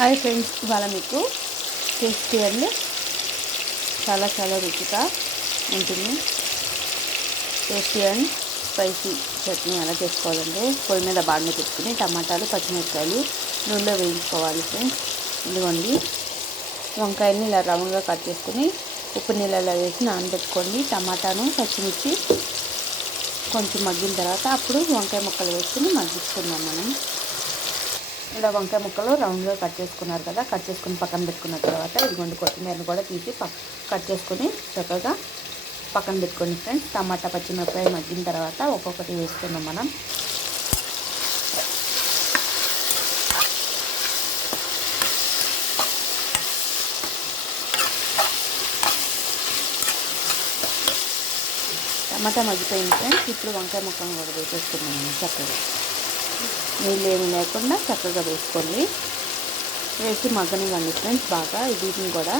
Hi friends, ఇవాళ మీకు tasty and చాలా రుచిగా ఉంటుంది టేస్టీ అండ్ స్పైసీ చట్నీ ఎలా చేసుకోవాలంటే పొయ్యి మీద బాండి పెట్టుకుని టమాటాలు పచ్చిమిరపకాయలు నూనెలో వేయించుకోవాలి ఫ్రెండ్స్. ఇదిగోండి, వంకాయని ఇలా రౌండ్గా కట్ చేసుకుని ఉప్పు నీళ్ళలో వేసి నానబెట్టుకోండి. టమాటాను పచ్చిమిర్చి కొంచెం మగ్గిన తర్వాత అప్పుడు వంకాయ ముక్కలు వేసుకుని మగ్గించుకుందాం. మనం ఇలా వంకాయ ముక్కలు రౌండ్గా కట్ చేసుకున్నారు కదా, కట్ చేసుకుని పక్కన పెట్టుకున్న తర్వాత ఇదిగోండి కొత్తిమీరను కూడా తీసి కట్ చేసుకుని చక్కగా పక్కన పెట్టుకోండి ఫ్రెండ్స్. టమాటా పచ్చిమిరపకాయ మగ్గిన తర్వాత ఒక్కొక్కటి వేసుకున్నాం మనం. టమాటా మగ్గిపోయింది ఫ్రెండ్స్. ఇప్పుడు వంకాయ ముక్కలను కూడా వేసేసుకున్నాము. చక్కగా నీళ్ళు ఏమి లేకుండా చక్కగా వేసుకోండి. వేసి మగ్గనివ్వండి ఫ్రెండ్స్ బాగా. వీటిని కూడా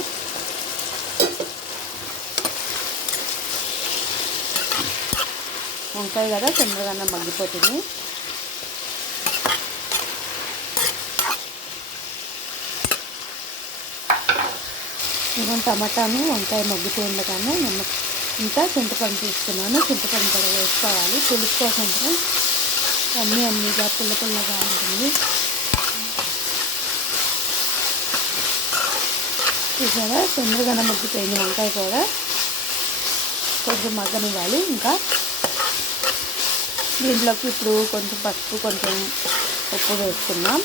వంకాయ కదా తొందరగానే మగ్గిపోతుంది. ఇవన్నీ టమాటాను వంకాయ మగ్గుతూ ఉండగానే ఇంకా చింతపండు తీసుకున్నాను. చింతపండు కూడా వేసుకోవాలి పులుపు కోసం. అన్నీగా పుల్లగా ఉంటుంది. చూసారా, తొందరగానే మగ్గిపోయింది వంకాయ కూడా. కొంచెం మగ్గనివ్వాలి. ఇంకా దీంట్లోకి ఇప్పుడు కొంచెం పసుపు కొంచెం ఉప్పు వేసుకున్నాం.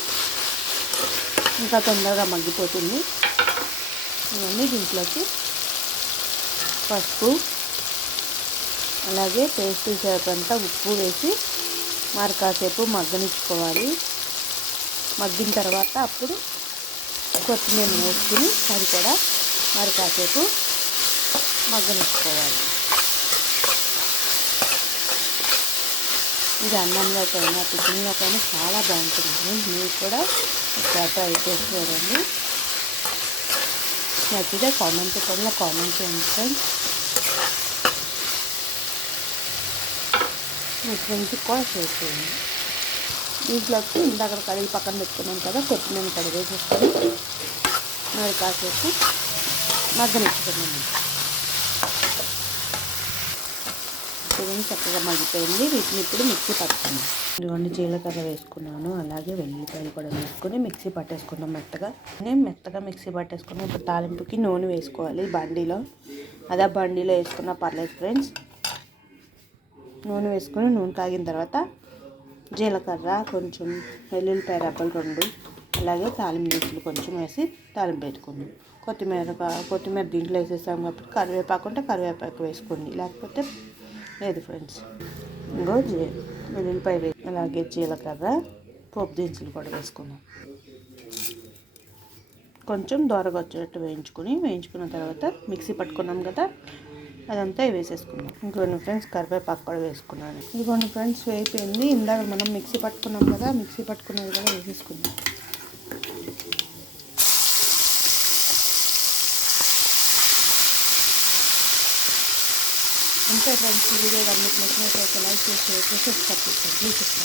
ఇంకా తొందరగా మగ్గిపోతుంది. ఇవన్నీ దీంట్లోకి పసుపు అలాగే టేస్ట్ చేపంతా ఉప్పు వేసి మరి కాసేపు మగ్గనిచ్చుకోవాలి. మగ్గిన తర్వాత అప్పుడు కొత్తిమీర వేసుకుని అది కూడా మరి కాసేపు మగ్గనిచ్చుకోవాలి. ఇది అన్నంలోకైనా టిఫిన్లోకైనా చాలా బాగుంటుంది. మీరు కూడా ఒకసారి ట్రై చేసి చూడండి. నచ్చితే కామెంట్ చేయండి ఫ్రెండ్స్. మీ ఫ్రెండ్స్కి కూడా షేర్ చేయండి. దీంట్లోకి ఇందాక కడిగి పక్కన పెట్టుకున్నాం కదా, కొత్తిమీర కడిగి వేసేసుకొని మరి కాసేపు మగ్గనిచ్చుకున్నాము. చూడండి చక్కగా మగ్గిపోయింది. వీటిని ఇప్పుడు మిక్సీ పట్టుకున్నాం. ఇదిగోండి జీలకర్ర వేసుకున్నాను, అలాగే వెల్లిపాయలు కూడా వేసుకొని మిక్సీ పట్టేసుకున్నాం మెత్తగా. మెత్తగా మిక్సీ పట్టేసుకున్నాం. ఇప్పుడు తాలింపుకి నూనె వేసుకోవాలి బండిలో. అదే బండిలో వేసుకున్నా పర్లేదు ఫ్రెండ్స్. నూనె వేసుకొని నూనె కాగిన తర్వాత జీలకర్ర కొంచెం వెల్లుల్లిపాయ రబ్బలు 2 అలాగే తాలింపు దినుసులు కొంచెం వేసి తాలింపు పెట్టుకున్నాం. కొత్తిమీర దీంట్లో వేసేసాం కాబట్టి కరివేపాకు ఉంటే కరివేపాకు వేసుకోండి, లేకపోతే లేదు ఫ్రెండ్స్. ఇంకో వెల్లుల్లిపాయ అలాగే జీలకర్ర పోపు దినుసులు కూడా వేసుకున్నాం. కొంచెం దోరగా వచ్చేటట్టు వేయించుకున్న తర్వాత మిక్సీ పట్టుకున్నాం కదా, అదంతా వేసేసుకున్నాం. ఇంకొన్ని ఫ్రెండ్స్ కరివేపాకు కూడా వేసుకున్నాను. ఇదిగోండి ఫ్రెండ్స్ వేయిపోయింది. ఇందాక మనం మిక్సీ పట్టుకున్నాం కదా, మిక్సీ పట్టుకున్నది కూడా వేసేసుకున్నాం. అంతే ఫ్రెండ్స్. ఈ వీడియో మీకు నచ్చినట్లయితే లైక్ చేసి సబ్స్క్రైబ్ చేయండి. ప్లీజ్.